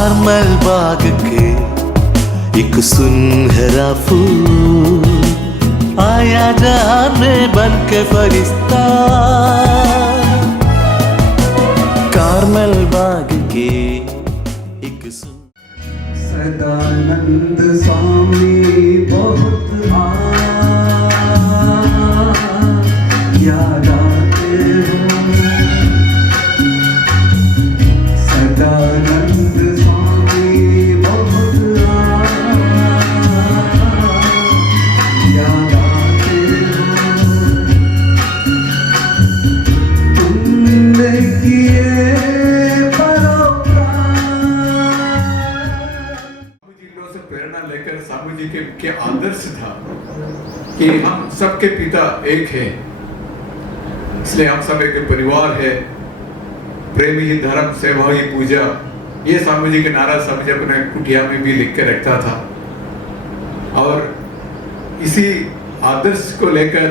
कारमल बाग के एक सुनहरा फूल आया जहां में बन के फरिश्ता। कारमल बाग के एक सदानंद स्वामी बहुत याद आते हो। सदानंद स्वामी बहुत याद आते हो। तुमने किए प्रेरणा लेकर स्वामी जी के आदर्श था कि हम सबके पिता एक हैं, इसलिए हम सब एक परिवार है। प्रेम ही धर्म, सेवा ही पूजा, ये स्वामी जी के नारा स्वामी जी अपने कुटिया में भी लिख के रखता था। और इसी आदर्श को लेकर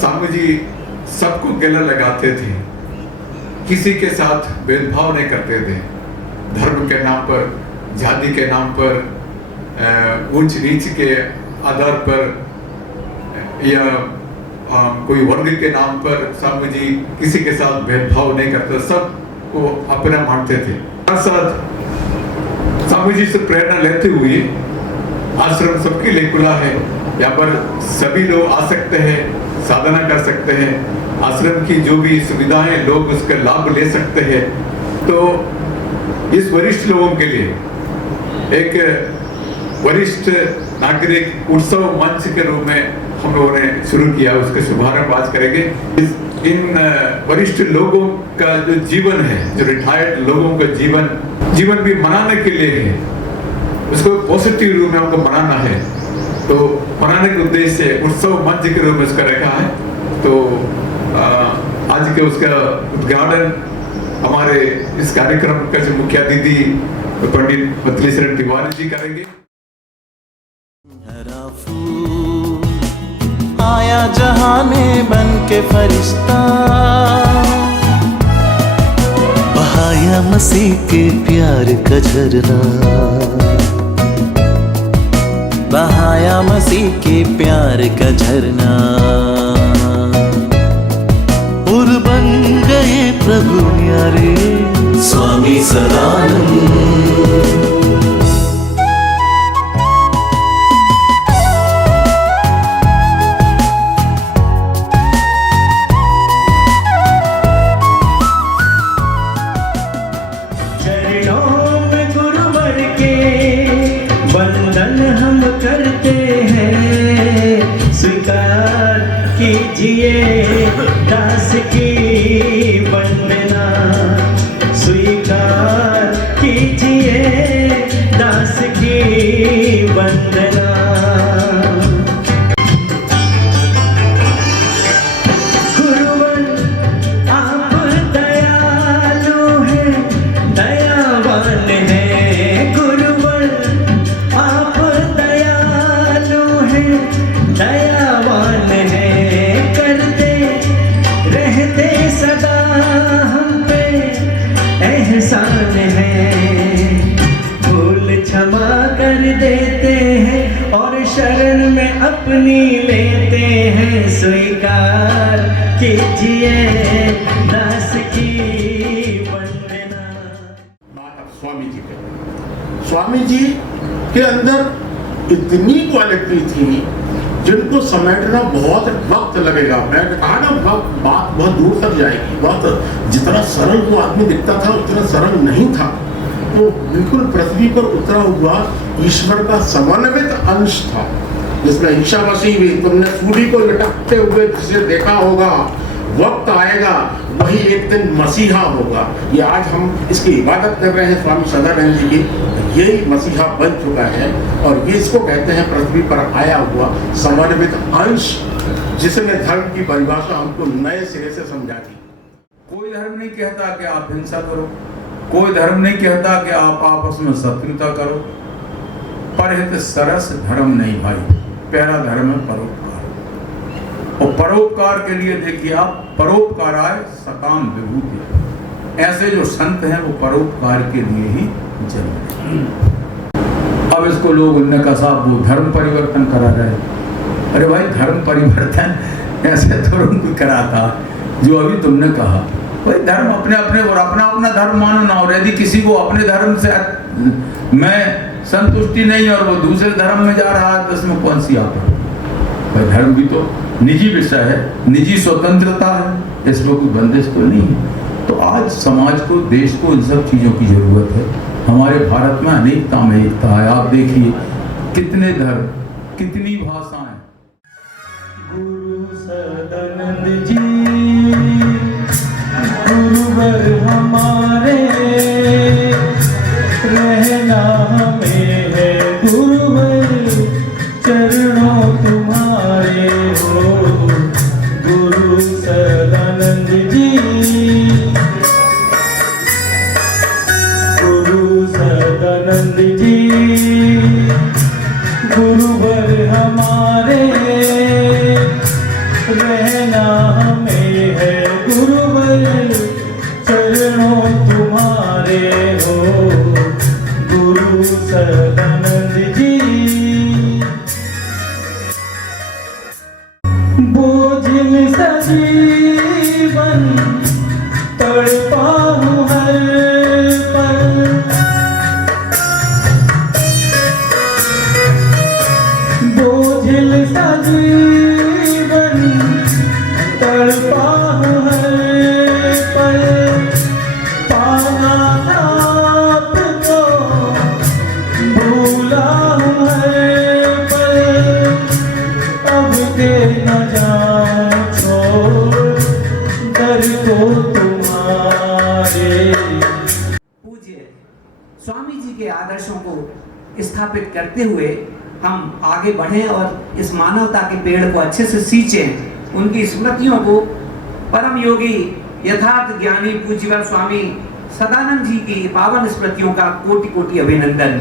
स्वामी जी सबको गले लगाते थे, किसी के साथ भेदभाव नहीं करते थे। धर्म के नाम पर, जाति के नाम पर, ऊंच नीच के आधार पर या कोई वर्ग के नाम पर स्वामी जी किसी के साथ भेदभाव नहीं करते, सबको अपना मानते थे। साथ स्वामी जी से प्रेरणा लेते हुए आश्रम सबके लिए खुला है, यहाँ पर सभी लोग आ सकते हैं, साधना कर सकते हैं। आश्रम की जो भी सुविधाएं लोग उसका लाभ ले सकते हैं। तो इस वरिष्ठ लोगों के लिए एक वरिष्ठ नागरिक उत्सव मंच के रूप में हम लोगों ने शुरू किया, उसका शुभारंभ आज करेंगे। इन वरिष्ठ लोगों का जो जीवन है, जो रिटायर्ड लोगों का जीवन भी मनाने के लिए है, उसको पॉजिटिव रूप में हमको मनाना है। तो मनाने के उद्देश्य से उत्सव मंच के रूप में उसका रखा है। तो आज के उसका उद्घाटन हमारे इस कार्यक्रम का जो मुख्य अतिथि पंडित मतलीशरण तिवारी जी करेंगे। आया जहां में बन के फरिश्ता, बहाया मसीह के प्यार का झरना, बहाया मसीह के प्यार का झरना। और बन गए प्रभु न्यारे स्वामी सदानंद। करते हैं स्वीकार कीजिए दास की वंदना, स्वीकार कीजिए दास की वंदना। गुरुवर आप दयालु हैं, दयावान हैं। गुरुवर आप दयावान है, करते रहते सदा हम पे एहसान है। भूल क्षमा कर देते हैं और शरण में अपनी लेते हैं, स्वीकार कीजिए दास की वंदना। बात अब स्वामी जी के अंदर इतनी क्वालिटी थी जिनको समेटना बहुत वक्त लगेगा। मैंने कहा ना, बात बहुत दूर तक जाएगी। बहुत जितना सरल वो आदमी दिखता था उतना सरल नहीं था। वो बिल्कुल पृथ्वी पर उतरा हुआ ईश्वर का समन्वित अंश था, जिसमें ईसा मसीह भी, तुमने सूली को लटकते हुए जिसे देखा होगा, वक्त आएगा वही एक दिन मसीहा होगा। ये आज हम इसकी इबादत कर रहे हैं स्वामी सदानंद जी की, यही मसीहा बन चुका है। और ये इसको कहते हैं पृथ्वी पर आया हुआ समन्वित अंश, जिसने धर्म की परिभाषा हमको नए सिरे से समझा दी। कोई धर्म नहीं कहता कि आप हिंसा करो, कोई धर्म नहीं कहता कि आप आपस में शत्रुता करो। परहित सरस धर्म नहीं भाई, पहला धर्म है परोपकार। और परोपकार के लिए देखिए आप, परोपकाराय सकाम विभूति, ऐसे जो संत हैं वो परोपकार के लिए ही जन्मे। अब इसको लोग उनने कहा साहब वो धर्म परिवर्तन करा रहे। अरे भाई धर्म परिवर्तन ऐसे थोड़ा कोई करा था जो अभी तुमने कहा। भाई धर्म अपने अपने और अपना अपना धर्म मानो ना, और यदि किसी को अपने धर्म से मैं संतुष्टि नहीं और वो दूसरे धर्म में जा रहा है तो इसमें कौन सी आपत्ति? भाई धर्म भी तो निजी विषय है, निजी स्वतंत्रता है, इसमें कोई बंदिश तो नहीं है। तो आज समाज को, देश को इन सब चीज़ों की जरूरत है। हमारे भारत में अनेकता में एकता है। आप देखिए कितने धर्म, कितनी भाषाएं। गुरु सदानंद जी गुरुवर हमारे, रहना हमें है गुरुवर चरणों तुम्हारे हो। गुरु सदानंद जी गुरु सदानंद जी गुरुवर हमारे, रहना हमें है गुरुवर चरणों तुम्हारे हो। गुरु सदानंद जी बोझिल सजीवन तड़पा हूँ हर पल, बोझिल सजीवन तड़पा हूँ हर पल, पाना आपको भूला हूँ हर पल, अब के न जाऊं छोड़ दर को तुम्हारे। पूज्य स्वामी जी के आदर्शों को स्थापित करते हुए हम आगे बढ़ें और इस मानवता के पेड़ को अच्छे से सींचें। उनकी स्मृतियों को परम योगी यथार्थ ज्ञानी पूज्यवर स्वामी सदानंद जी की पावन स्मृतियों का कोटि कोटि अभिनंदन।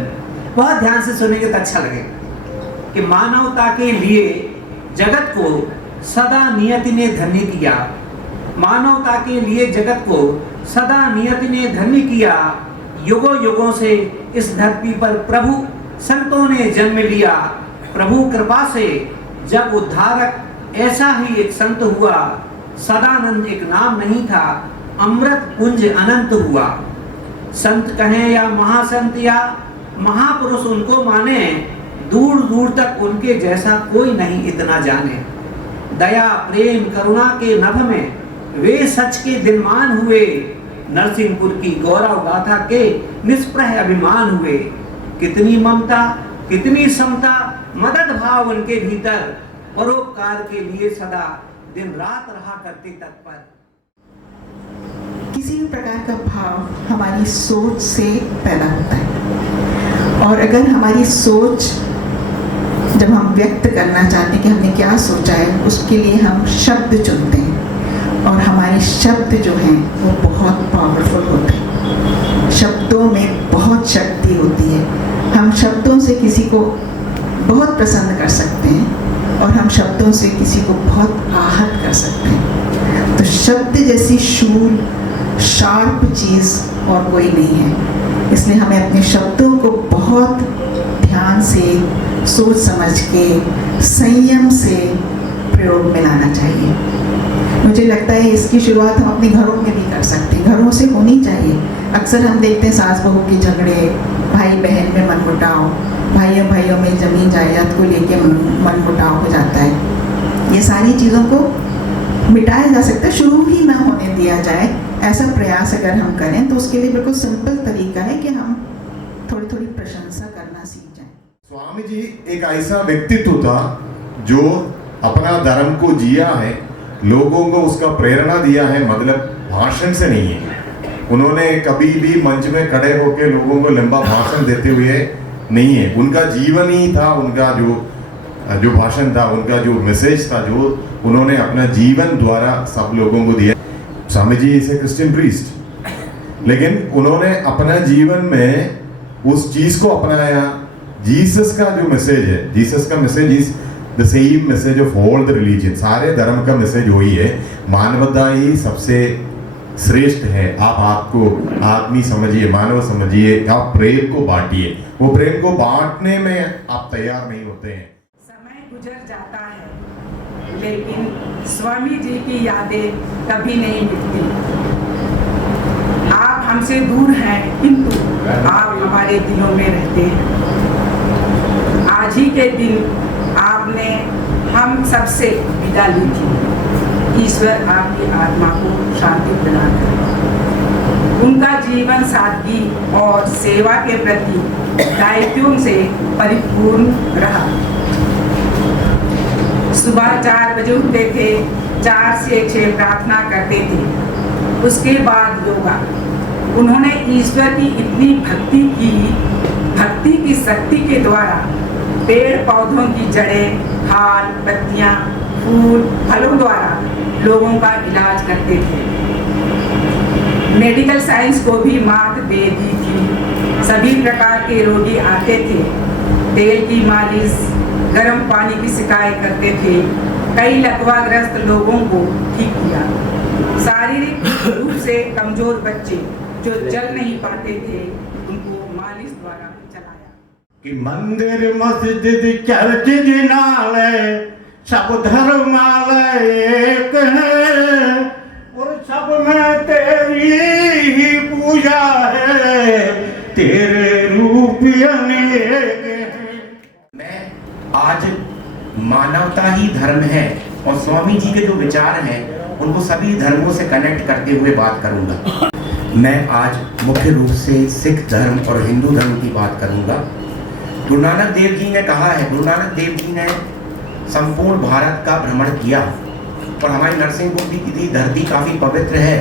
बहुत ध्यान से सुनेंगे तो अच्छा लगेगा कि मानवता के लिए जगत को सदा नियति ने धन्य किया, मानवता के लिए जगत को सदा नियति ने धन्य किया। युगों युगों से इस धरती पर प्रभु संतों ने जन्म लिया। प्रभु कृपा से जब उद्धारक ऐसा ही एक संत हुआ, सदानंद एक नाम नहीं था, अमृत पुंज अनंत हुआ। संत कहें या महासंत या महापुरुष उनको माने, दूर दूर तक उनके जैसा कोई नहीं इतना जाने। दया प्रेम करुणा के नभ में वे सच के दिनमान हुए, नरसिंहपुर की गौरव गाथा के निष्प्रह अभिमान हुए। कितनी ममता कितनी समता मदद भाव उनके भीतर, परोपकार के लिए सदा दिन रात रहा करते तत्पर। किसी भी प्रकार का भाव हमारी सोच से पैदा होता है, और अगर हमारी सोच जब हम व्यक्त करना चाहते हैं कि हमने क्या सोचा है, उसके लिए हम शब्द चुनते हैं, और हमारे शब्द जो हैं वो बहुत पावरफुल होते हैं। शब्दों में बहुत शक्ति होती है। हम शब्दों से किसी को बहुत प्रसन्न कर सकते हैं, और हम शब्दों से किसी को बहुत आहत कर सकते हैं। तो शब्द जैसी शूल शार्प चीज़ और कोई नहीं है। इसलिए हमें अपने शब्दों को बहुत ध्यान से, सोच समझ के, संयम से प्रयोग में लाना चाहिए। मुझे लगता है इसकी शुरुआत हम अपने घरों में भी कर सकते हैं, घरों से होनी चाहिए। अक्सर हम देखते हैं सास बहू के झगड़े, भाई बहन में मनमुटाव, भाइयों भाइयों में ज़मीन जायदाद को लेके मनमुटाव हो जाता है। ये सारी चीज़ों को मिटाया जा सकता है, शुरू ही ना होने दिया जाए। ऐसा प्रयास अगर हम करें तो उसके लिए बिल्कुल सिंपल तरीका है कि हम थोड़ी थोड़ी प्रशंसा करना सीख जाएं। स्वामी जी एक ऐसा व्यक्तित्व था जो अपना धर्म को जिया है, लोगों को उसका प्रेरणा दिया है, मतलब भाषण से नहीं है। उन्होंने कभी भी मंच में खड़े होकर लोगों को लंबा भाषण देते हुए नहीं है। उनका जीवन ही था, उनका जो भाषण था, उनका जो मैसेज था, जो उन्होंने अपना जीवन द्वारा सब लोगों को दिया। Swami ji is a Christian priest, लेकिन उन्होंने अपना जीवन में उस चीज को अपनाया। जीसस का जो मैसेज है, जीसस का message is the same message of all the religion. सारे धर्म का मैसेज वही है, मानवता ही सबसे श्रेष्ठ है। आप आपको आदमी समझिए, मानव समझिए, आप प्रेम को बांटिए। वो प्रेम को बांटने में आप तैयार नहीं होते हैं। समय गुजर जाता है लेकिन स्वामी जी की यादें कभी नहीं मिटती। आप हमसे दूर हैं किंतु आप हमारे दिलों में रहते हैं। आज ही के दिन आपने हम सबसे विदा ली थी। ईश्वर आपकी आत्मा को शांति प्रदान करे। उनका जीवन सादगी और सेवा के प्रति दायित्वों से परिपूर्ण रहा। सुबह 4 बजे उठते थे, 4 से 6 प्रार्थना करते थे, उसके बाद योगा। उन्होंने ईश्वर की इतनी भक्ति की शक्ति के द्वारा पेड़ पौधों की जड़ें, खाल, पत्तियां, फूल, फलों द्वारा लोगों का इलाज करते थे। मेडिकल साइंस को भी मात दे दी थी। सभी प्रकार के रोगी आते थे, तेल की मालिश, गर्म पानी की सिकाई करते थे। कई लकवाग्रस्त लोगों को ठीक किया। शारीरिक रूप से कमजोर बच्चे जो चल नहीं पाते थे, उनको मालिश द्वारा चलाया। कि मंदिर मस्जिद चर्च जिनालय सब धर्मालय एक है और सब में तेरी ही पूजा है, तेरे रूप अनेक हैं। मैं आज मानवता ही धर्म है और स्वामी जी के जो विचार हैं उनको सभी धर्मों से कनेक्ट करते हुए बात करूंगा। मैं आज मुख्य रूप से सिख धर्म और हिंदू धर्म की बात करूंगा। गुरु नानक देव जी ने कहा है, गुरु नानक देव जी ने संपूर्ण भारत का भ्रमण किया और हमारी नरसिंहपुर की धरती काफ़ी पवित्र है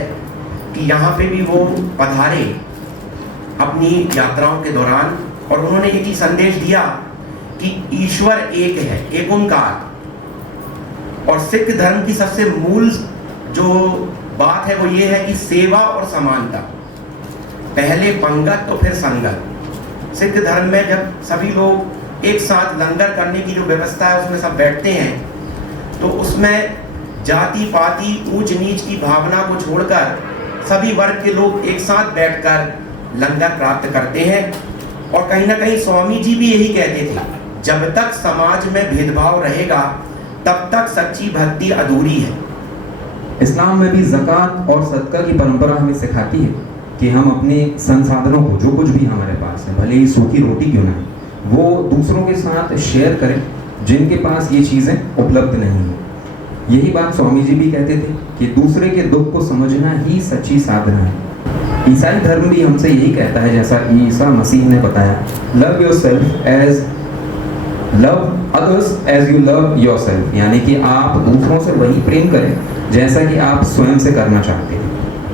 कि यहाँ पे भी वो पधारे अपनी यात्राओं के दौरान और उन्होंने एक ही संदेश दिया कि ईश्वर एक है, एक ओंकार। और सिख धर्म की सबसे मूल जो बात है वो ये है कि सेवा और समानता, पहले पंगत तो फिर संगत। सिख धर्म में जब सभी लोग एक साथ लंगर करने की जो व्यवस्था है उसमें सब बैठते हैं तो उसमें जाति पाति ऊंच नीच की भावना को छोड़कर सभी वर्ग के लोग एक साथ बैठकर लंगर प्राप्त करते हैं। और कहीं ना कहीं स्वामी जी भी यही कहते थे, जब तक समाज में भेदभाव रहेगा तब तक सच्ची भक्ति अधूरी है। इस्लाम में भी ज़कात और सदका की परंपरा हमें सिखाती है कि हम अपने संसाधनों को, जो कुछ भी हमारे पास है, भले ही सूखी रोटी क्यों ना है, वो दूसरों के साथ शेयर करें जिनके पास ये चीज़ें उपलब्ध नहीं हैं। यही बात स्वामी जी भी कहते थे कि दूसरे के दुख को समझना ही सच्ची साधना है। ईसाई धर्म भी हमसे यही कहता है, जैसा ईसा मसीह ने बताया, love yourself as love others as you love yourself, यानी कि आप दूसरों से वही प्रेम करें जैसा कि आप स्वयं से करना चाहते हैं।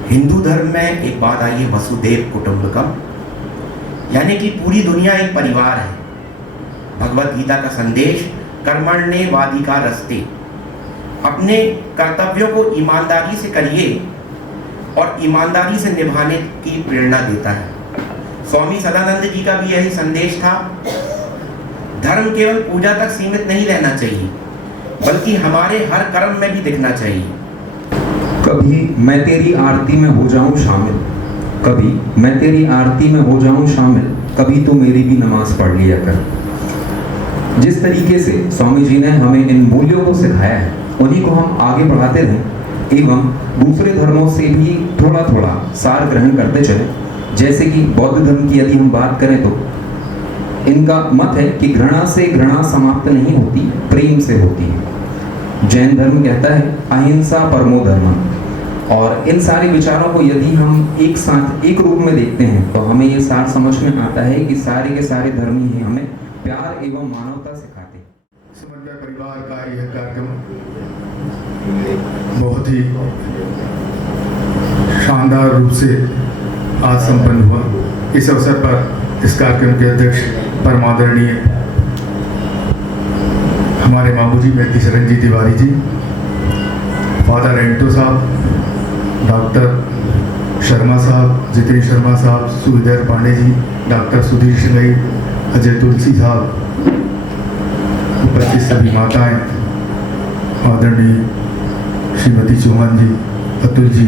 हिंदू धर्म में एक बात आई है, वसुदेव कुटुंबकम, यानी कि पूरी दुनिया एक परिवार है। भगवत गीता का संदेश कर्मण्येवाधिकारस्ते, अपने कर्तव्यों को ईमानदारी से करिए और ईमानदारी से निभाने की प्रेरणा देता है। स्वामी सदानंद जी का भी यही संदेश था। धर्म केवल पूजा तक सीमित नहीं रहना चाहिए बल्कि हमारे हर कर्म में भी दिखना चाहिए। कभी मैं तेरी आरती में हो जाऊं शामिल, कभी मैं तेरी आरती में हो जाऊं शामिल, कभी तो मेरी भी नमाज पढ़ लिया कर। जिस तरीके से स्वामी जी ने हमें इन मूल्यों को सिखाया है उन्हीं को हम आगे बढ़ाते रहें एवं दूसरे धर्मों से भी थोड़ा थोड़ा सार ग्रहण करते चलें। जैसे कि बौद्ध धर्म की यदि हम बात करें तो इनका मत है कि घृणा से घृणा समाप्त नहीं होती, प्रेम से होती है। जैन धर्म कहता है अहिंसा परमो धर्म। और इन सारे विचारों को यदि हम एक साथ एक रूप में देखते हैं तो हमें ये सार समझ में आता है कि सारे के सारे धर्म ही हमें प्यार एवं मानवता सिखाते हैं। समन्वय परिवार का यह कार्यक्रम बहुत ही शानदार रूप से आज संपन्न हुआ। इस अवसर पर इस कार्यक्रम के अध्यक्ष परमादरणीय हमारे मामूजी मेहती शरण जी तिवारी जी, फादर एंटो साहब, डॉक्टर शर्मा साहब, जितेंद्र शर्मा साहब, सुधीर पांडे जी, डॉक्टर सुधीर सिंह, अजय तुलसी साहब, उपस्थित सभी माताएं, आदरणीय श्रीमती चौहान जी, अतुल जी,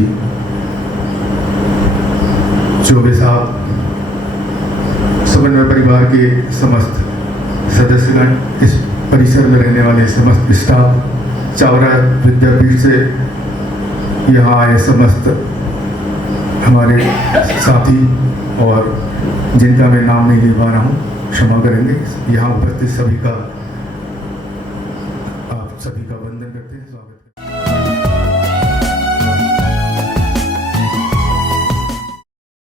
चौबे साहब, समन्वय परिवार के समस्त सदस्यगण, इस परिसर में रहने वाले समस्त स्टाफ, चावरा विद्यापीठ से यहाँ आए समस्त हमारे साथी और जिनका मैं नाम नहीं ले पा रहा हूँ, क्षमा करेंगे। यहाँ उपस्थित सभी का